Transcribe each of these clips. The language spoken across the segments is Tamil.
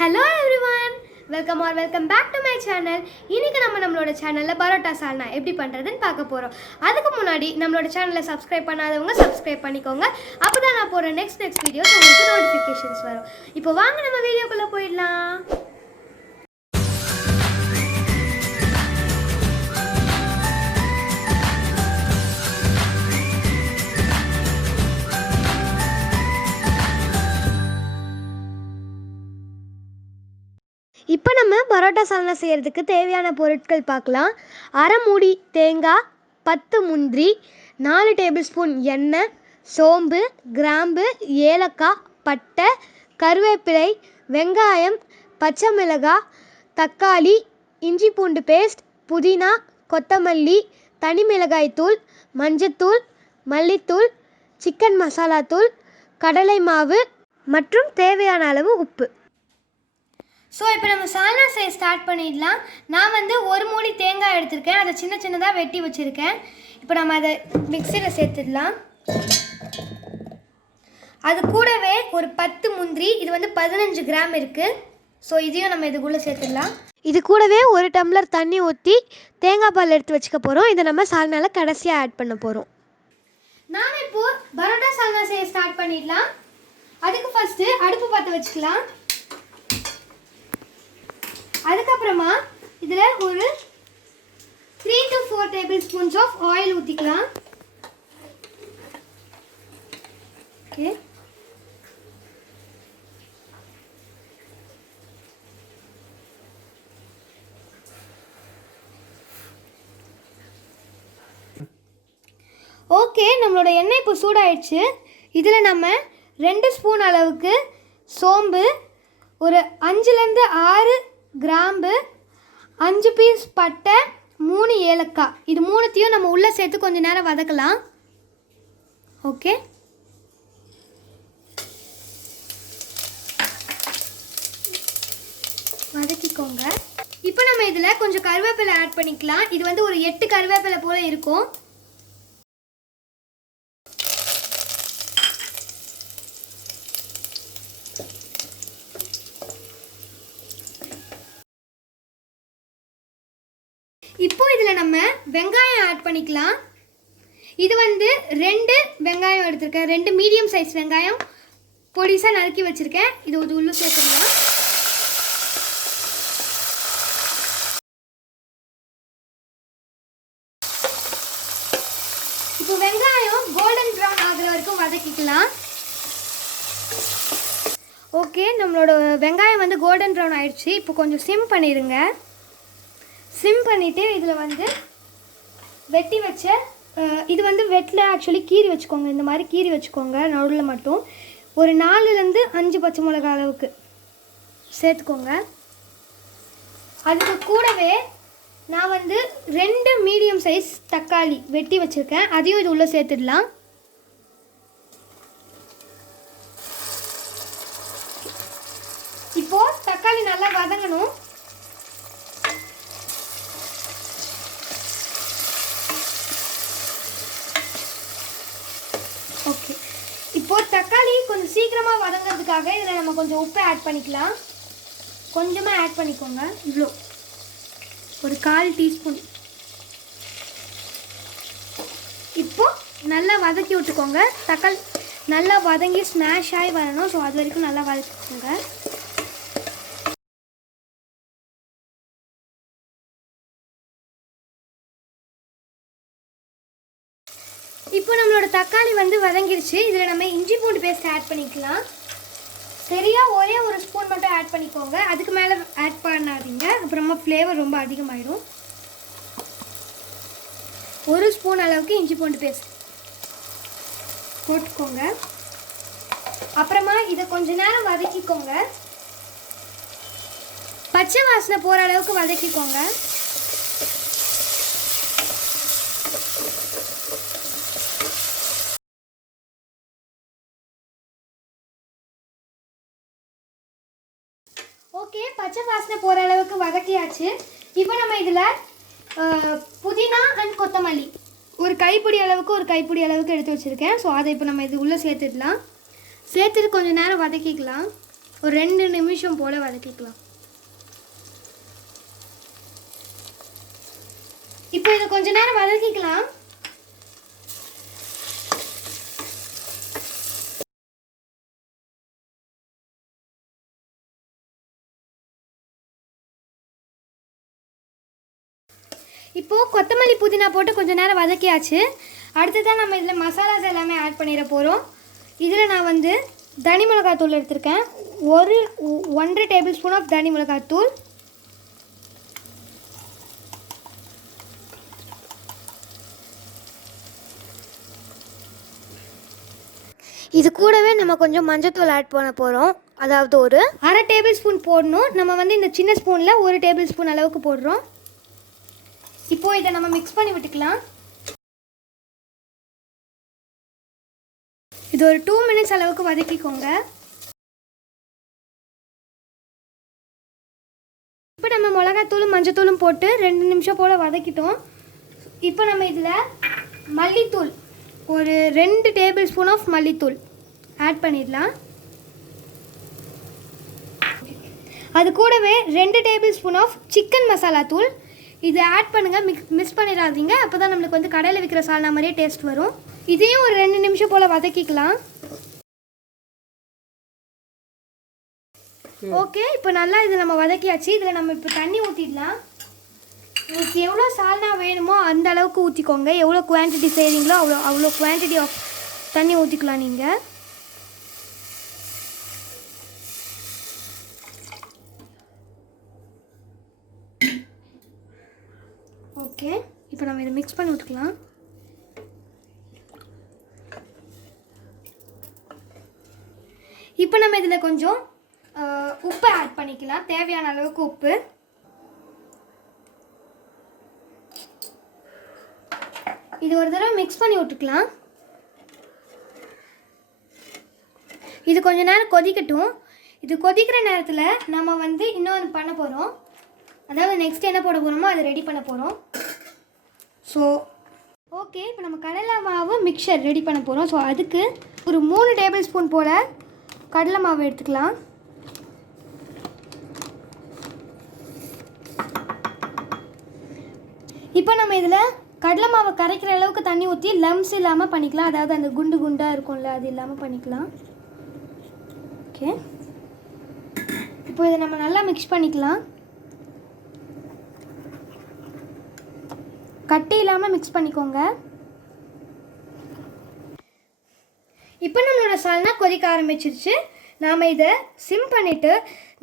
Hello everyone, welcome back to my channel. இன்னைக்கு நம்மளோட சேனல்ல பரோட்டா சால்னா எப்படி பண்றதுன்னு பார்க்க போறோம். அதுக்கு முன்னாடி நம்மளோட சேனலை சப்ஸ்கிரைப் பண்ணாதவங்க சப்ஸ்கிரைப் பண்ணிக்கோங்க. அப்பதான் நான் போற நெக்ஸ்ட் வீடியோஸ் உங்களுக்கு நோட்டிஃபிகேஷன்ஸ் வரும். இப்போ வாங்க நம்ம வீடியோக்குள்ள போயிடலாம். இப்போ நம்ம பரோட்டா சால்னா செய்கிறதுக்கு தேவையான பொருட்கள் பார்க்கலாம். அரை மூடி தேங்காய், 10 முந்திரி, 4 டேபிள் ஸ்பூன் எண்ணெய், சோம்பு, கிராம்பு, ஏலக்காய், பட்டை, கருவேப்பிலை, வெங்காயம், பச்சை மிளகாய், தக்காளி, இஞ்சி பூண்டு பேஸ்ட், புதினா, கொத்தமல்லி, தனி மிளகாய் தூள், மஞ்சத்தூள், மல்லித்தூள், சிக்கன் மசாலா தூள், கடலை மாவு மற்றும் தேவையான அளவு உப்பு. ஸோ இப்போ நம்ம சால்னா செய்ய ஸ்டார்ட் பண்ணிடலாம். நான் ஒரு மூடி தேங்காய் எடுத்திருக்கேன், அதை சின்ன சின்னதாக வெட்டி வச்சுருக்கேன். இப்போ நம்ம அதை மிக்சியில் சேர்த்துடலாம். அது கூடவே ஒரு 10 முந்திரி, இது 15 கிராம் இருக்குது. ஸோ இதையும் நம்ம இதுக்குள்ளே சேர்த்துடலாம். இது கூடவே ஒரு டம்ளர் தண்ணி ஊற்றி தேங்காய் பால் எடுத்து வச்சுக்க போகிறோம். இதை நம்ம சால்னாவில் கடைசியாக ஆட் பண்ண போகிறோம். நாம் இப்போது பரோட்டா சால்னா செய்ய ஸ்டார்ட் பண்ணிடலாம். அதுக்கு ஃபஸ்ட்டு அடுப்பு பற்ற வச்சுக்கலாம். அதுக்கப்புறமா இதில் ஒரு 3 to 4 table spoons of oil ஊற்றிக்கலாம். ஓகே, ஓகே, நம்மளோட எண்ணெய் இப்போ சூடாயிடுச்சு. இதில் நம்ம 2 ஸ்பூன் அளவுக்கு சோம்பு, ஒரு 5லேருந்து 6 கிராம்பு, 5 பீஸ் பட்டை, 3 ஏலக்காய், இது மூணுத்தையும் நம்ம உள்ளே சேர்த்து கொஞ்சம் நேரம் வதக்கலாம். ஓகே, வதக்கிக்கோங்க. இப்போ நம்ம இதில் கொஞ்சம் கருவேப்பிலை ஆட் பண்ணிக்கலாம். இது ஒரு 8 கருவேப்பிலை போல் இருக்கும். இப்போ இதில் நம்ம வெங்காயம் ஆட் பண்ணிக்கலாம். இது 2 வெங்காயம் எடுத்திருக்கேன், 2 மீடியம் சைஸ் வெங்காயம் பொடிசாக நறுக்கி வச்சுருக்கேன். இது உள்ளே சேர்த்துக்கலாம். இப்போ வெங்காயம் கோல்டன் ப்ரௌன் ஆகிற வரைக்கும் வதக்கிக்கலாம். ஓகே, நம்மளோட வெங்காயம் கோல்டன் ப்ரௌன் ஆயிடுச்சு. இப்போ கொஞ்சம் சிம் பண்ணிடுங்க. சிம் பண்ணிவிட்டு இதில் வெட்டி வச்ச இது வெட்டில் ஆக்சுவலி கீரி வச்சுக்கோங்க. இந்த மாதிரி கீரி வச்சுக்கோங்க. நடுவில் மட்டும் ஒரு 4லேருந்து 5 பச்சை மிளகாய் அளவுக்கு சேர்த்துக்கோங்க. அதுக்கு கூடவே நான் 2 மீடியம் சைஸ் தக்காளி வெட்டி வச்சுருக்கேன், அதையும் இது உள்ளே சேர்த்துடலாம். இப்போது தக்காளி நல்லா வதங்கணும். ஓகே, இப்போது தக்காளி கொஞ்சம் சீக்கிரமாக வதங்கிறதுக்காக இதில் நம்ம கொஞ்சம் உப்பை ஆட் பண்ணிக்கலாம். கொஞ்சமாக ஆட் பண்ணிக்கோங்க. இவ்வளோ ஒரு 1/4 டீஸ்பூன். இப்போது நல்லா வதக்கி விட்டுக்கோங்க. தக்காளி நல்லா வதங்கி ஸ்மாஷ் ஆகி வரணும். ஸோ அது வரைக்கும் நல்லா வதக்கிக்கோங்க. இப்போ நம்மளோட தக்காளி வதங்கிருச்சு. இதில் நம்ம இஞ்சி பூண்டு பேஸ்ட் ஆட் பண்ணிக்கலாம். சரியாக ஒரே ஒரு ஸ்பூன் மட்டும் ஆட் பண்ணிக்கோங்க, அதுக்கு மேலே ஆட் பண்ணாதீங்க, அப்புறமா ஃப்ளேவர் ரொம்ப அதிகமாகிடும். 1 ஸ்பூன் அளவுக்கு இஞ்சி பூண்டு பேஸ்ட் போட்டுக்கோங்க. அப்புறமா இதை கொஞ்ச நேரம் வதக்கிக்கோங்க. பச்சை வாசனை போகிற அளவுக்கு வதக்கிக்கோங்க. ஓகே, பச்சை வாசனை போகிற அளவுக்கு வதக்கியாச்சு. இப்போ நம்ம இதில் புதினா அண்ட் கொத்தமல்லி ஒரு கைப்பிடி அளவுக்கு எடுத்து வச்சுருக்கேன். ஸோ அதை இப்போ நம்ம இது உள்ளே சேர்த்துடலாம். சேர்த்துட்டு கொஞ்சம் நேரம் வதக்கிக்கலாம். ஒரு 2 நிமிஷம் போல் வதக்கிக்கலாம். இப்போ இதை கொஞ்ச நேரம் வதக்கிக்கலாம். இப்போது கொத்தமல்லி புதினா போட்டு கொஞ்சம் நேரம் வதக்கியாச்சு. அடுத்ததான் நம்ம இதில் மசாலாஸ் எல்லாமே ஆட் பண்ணிட போகிறோம். இதில் நான் வந்து தனி மிளகாத்தூள் எடுத்திருக்கேன். 1.5 டேபிள் ஸ்பூன் ஆஃப் தனி மிளகாத்தூள், இது கூடவே நம்ம கொஞ்சம் மஞ்சத்தூள் ஆட் பண்ண போகிறோம். அதாவது ஒரு 1/2 டேபிள் ஸ்பூன் போடணும். நம்ம வந்து இந்த சின்ன ஸ்பூனில் 1 டேபிள் ஸ்பூன் அளவுக்கு போடுறோம். இப்போது இதை நம்ம மிக்ஸ் பண்ணி விட்டுக்கலாம். இது ஒரு 2 மினிட்ஸ் அளவுக்கு வதக்கிக்கோங்க. இப்போ நம்ம மிளகாத்தூளும் மஞ்சத்தூளும் போட்டு 2 நிமிஷம் போல் வதக்கிட்டோம். இப்போ நம்ம இதில் மல்லித்தூள் ஒரு 2 டேபிள் ஸ்பூன் ஆஃப் மல்லித்தூள் ஆட் பண்ணிடலாம். அது கூடவே 2 table spoon of chicken masala தூள் இதை ஆட் பண்ணுங்கள். மிஸ் பண்ணிடாதீங்க. அப்போ தான் நம்மளுக்கு வந்து கடையில் விற்கிற சால்னா மாதிரியே டேஸ்ட் வரும். இதையும் ஒரு 2 நிமிஷம் போல் வதக்கிக்கலாம். ஓகே, இப்போ நல்லா இது நம்ம வதக்கியாச்சு. இதில் நம்ம இப்போ தண்ணி ஊற்றிடலாம். உங்களுக்கு எவ்வளோ சால்னா வேணுமோ அந்த அளவுக்கு ஊற்றிக்கோங்க. எவ்வளோ குவான்டிட்டி செய்கிறீங்களோ அவ்வளோ குவான்டிட்டி ஆஃப் தண்ணி ஊற்றிக்கலாம் நீங்கள். ஓகே, இப்போ நம்ம இதை மிக்ஸ் பண்ணி விட்டுக்கலாம். இப்போ நம்ம இதில் கொஞ்சம் உப்பு ஆட் பண்ணிக்கலாம். தேவையான அளவுக்கு உப்பு. இது ஒரு தடவை மிக்ஸ் பண்ணி விட்டுக்கலாம். இது கொஞ்ச நேரம் கொதிக்கட்டும். இது கொதிக்கிற நேரத்தில் நம்ம வந்து இன்னொன்று பண்ண போகிறோம். அதாவது நெக்ஸ்ட் என்ன போட போகிறோமோ அதை ரெடி பண்ண போகிறோம். ஸோ ஓகே, இப்போ நம்ம கடலை மாவு மிக்சர் ரெடி பண்ண போகிறோம். ஸோ அதுக்கு ஒரு 3 டேபிள் ஸ்பூன் போல் கடலை மாவு எடுத்துக்கலாம். இப்போ நம்ம இதில் கடலை மாவு கரைக்கிற அளவுக்கு தண்ணி ஊற்றி லம்ஸ் இல்லாமல் பண்ணிக்கலாம். அதாவது அந்த குண்டு குண்டாக இருக்கும்ல, அது இல்லாமல் பண்ணிக்கலாம். ஓகே, இப்போ இதை நம்ம நல்லா மிக்ஸ் பண்ணிக்கலாம். கட்டி இல்லாமல் மிக்ஸ் பண்ணிக்கோங்க. இப்போ நம்மளோட சால்னா கொதிக்க ஆரம்பிச்சிருச்சு. நாம் இதை சிம் பண்ணிவிட்டு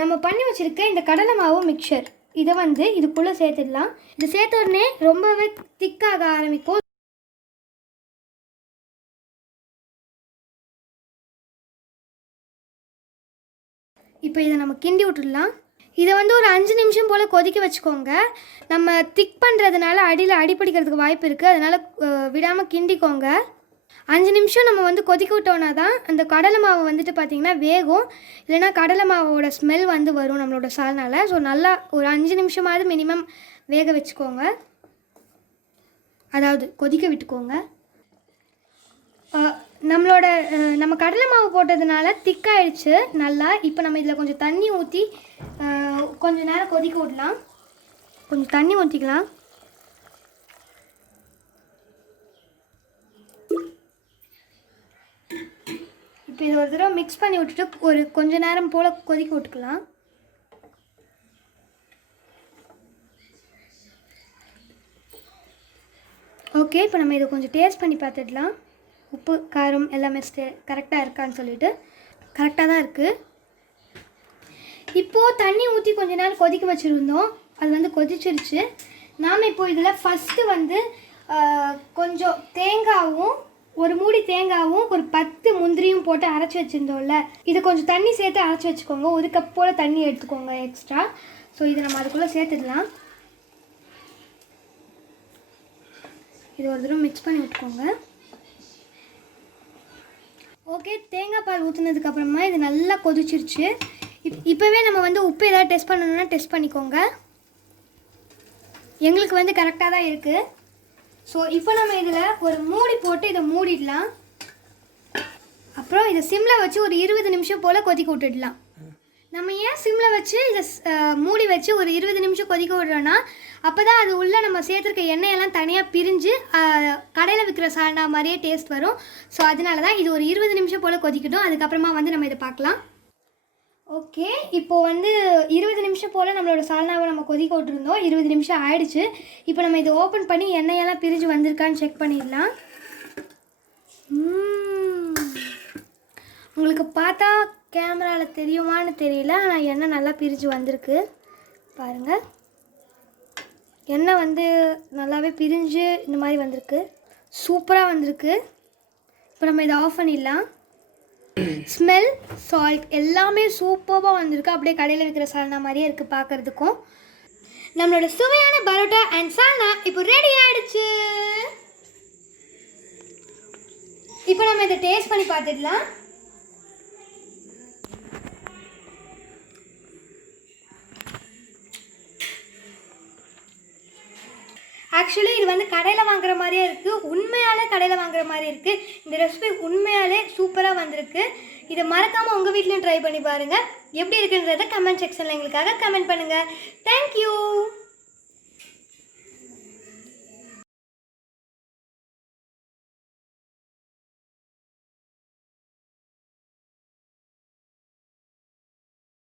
நம்ம பண்ணி வச்சுருக்க இந்த கடலை மாவு மிக்சர் இதை வந்து இதுக்குள்ளே சேர்த்துடலாம். இது சேர்த்த உடனே ரொம்பவே திக்காக ஆரம்பிக்கும். இப்போ இதை நம்ம கிண்டி விட்டுடலாம். இதை வந்து ஒரு 5 நிமிஷம் போல் கொதிக்க வச்சுக்கோங்க. நம்ம திக் பண்ணுறதுனால அடியில் அடிப்பிடிக்கிறதுக்கு வாய்ப்பு இருக்குது. அதனால் விடாமல் கிண்டிக்கோங்க. 5 நிமிஷம் நம்ம வந்து கொதிக்க விட்டோன்னா தான் அந்த கடலை மாவு வந்துட்டு பார்த்திங்கன்னா வேகும். இல்லைனா கடலை மாவோட ஸ்மெல் வந்து வரும் நம்மளோட சால்னால. ஸோ நல்லா ஒரு 5 நிமிஷமாவது மினிமம் வேக வச்சுக்கோங்க. அதாவது கொதிக்க விட்டுக்கோங்க. நம்ம கடலை மாவு போட்டதுனால திக்காயிடுச்சு நல்லா. இப்போ நம்ம இதில் கொஞ்சம் தண்ணி ஊற்றி கொஞ்சம் நேரம் கொதிக்க விடலாம். கொஞ்சம் தண்ணி ஊற்றிக்கலாம். இப்போ இது ஒரு தடவை மிக்ஸ் பண்ணி விட்டுட்டு ஒரு கொஞ்ச நேரம் போல் கொதிக்க விட்டுக்கலாம். ஓகே, இப்போ நம்ம இதை கொஞ்சம் டேஸ்ட் பண்ணி பார்த்துடலாம். உப்பு காரம் எல்லாமே கரெக்டாக இருக்கான்னு சொல்லிட்டு. கரெக்டாக தான் இருக்குது. இப்போது தண்ணி ஊற்றி கொஞ்ச நேரம் கொதிக்க வச்சுருந்தோம். அது வந்து கொதிச்சிருச்சு. நாம் இப்போ இதில் ஃபஸ்ட்டு வந்து கொஞ்சம் தேங்காவும் ஒரு மூடி தேங்காவும் ஒரு 10 முந்திரியும் போட்டு அரைச்சி வச்சுருந்தோம்ல, இதை கொஞ்சம் தண்ணி சேர்த்து அரைச்சி வச்சுக்கோங்க. ஒரு கப் போல் தண்ணி எடுத்துக்கோங்க எக்ஸ்ட்ரா. ஸோ இதை நம்ம அதுக்குள்ளே சேர்த்துடலாம். இது ஒரு தடவை மிக்ஸ் பண்ணி விட்டுக்கோங்க. ஓகே, தேங்காய் பால் ஊற்றுனதுக்கப்புறமா இது நல்லா கொதிச்சிருச்சு. இப்போவே நம்ம வந்து உப்பு ஏதாவது டெஸ்ட் பண்ணணுன்னா டெஸ்ட் பண்ணிக்கோங்க. எங்களுக்கு வந்து கரெக்டாக தான் இருக்குது. ஸோ இப்போ நம்ம இதில் ஒரு மூடி போட்டு இதை மூடிடலாம். அப்புறம் இதை சிம்மில் வச்சு ஒரு 20 நிமிஷம் போல் கொதிக்க விட்டுடலாம். நம்ம ஏன் சிம்மில் வச்சு இதை மூடி வச்சு ஒரு 20 நிமிஷம் கொதிக்க விடுறோன்னா அப்போ தான் அது உள்ளே நம்ம சேர்த்துருக்க எண்ணெயெல்லாம் தனியாக பிரிஞ்சு கடையில் விற்கிற சால்னா மாதிரியே டேஸ்ட் வரும். ஸோ அதனால தான் இது ஒரு 20 நிமிஷம் போல் கொதிக்கட்டும். அதுக்கப்புறமா வந்து நம்ம இதை பார்க்கலாம். ஓகே, இப்போது வந்து 20 நிமிஷம் போல் நம்மளோட சால்னாவை நம்ம கொதிக்க விட்டுருந்தோம். 20 நிமிஷம் ஆயிடுச்சு. இப்போ நம்ம இதை ஓப்பன் பண்ணி எண்ணெயெல்லாம் பிரிஞ்சு வந்திருக்கான்னு செக் பண்ணிடலாம். உங்களுக்கு பார்த்தா கேமராவில் தெரியுமான்னு தெரியல, ஆனால் எண்ணெய் நல்லா பிரிஞ்சு வந்திருக்கு பாருங்கள். எண்ணெய் வந்து நல்லாவே பிரிஞ்சு இந்த மாதிரி வந்திருக்கு, சூப்பராக வந்திருக்கு. இப்போ நம்ம இதை ஆஃப் பண்ணிடலாம். ஸ்மெல், சால்ட் எல்லாமே சூப்பராக வந்திருக்கு. அப்படியே கடையில் விற்கிற சால்னா மாதிரியே இருக்குது பார்க்குறதுக்கும். நம்மளோட சுவையான பரோட்டா அண்ட் சால்னா இப்போ ரெடி ஆகிடுச்சு. இப்போ நம்ம இதை டேஸ்ட் பண்ணி பார்த்துடலாம். ஆக்சுவலி இது வந்து கடையில் வாங்குற மாதிரியே இருக்குது, உண்மையாலே கடையில் வாங்குற மாதிரி இருக்குது. இந்த ரெசிபி உண்மையாலே சூப்பராக வந்திருக்கு. இதை மறக்காமல் உங்கள் வீட்லேயும் ட்ரை பண்ணி பாருங்கள். எப்படி இருக்குன்றதை கமெண்ட் செக்ஷனில் எங்களுக்காக கமெண்ட் பண்ணுங்கள். தேங்க்யூ.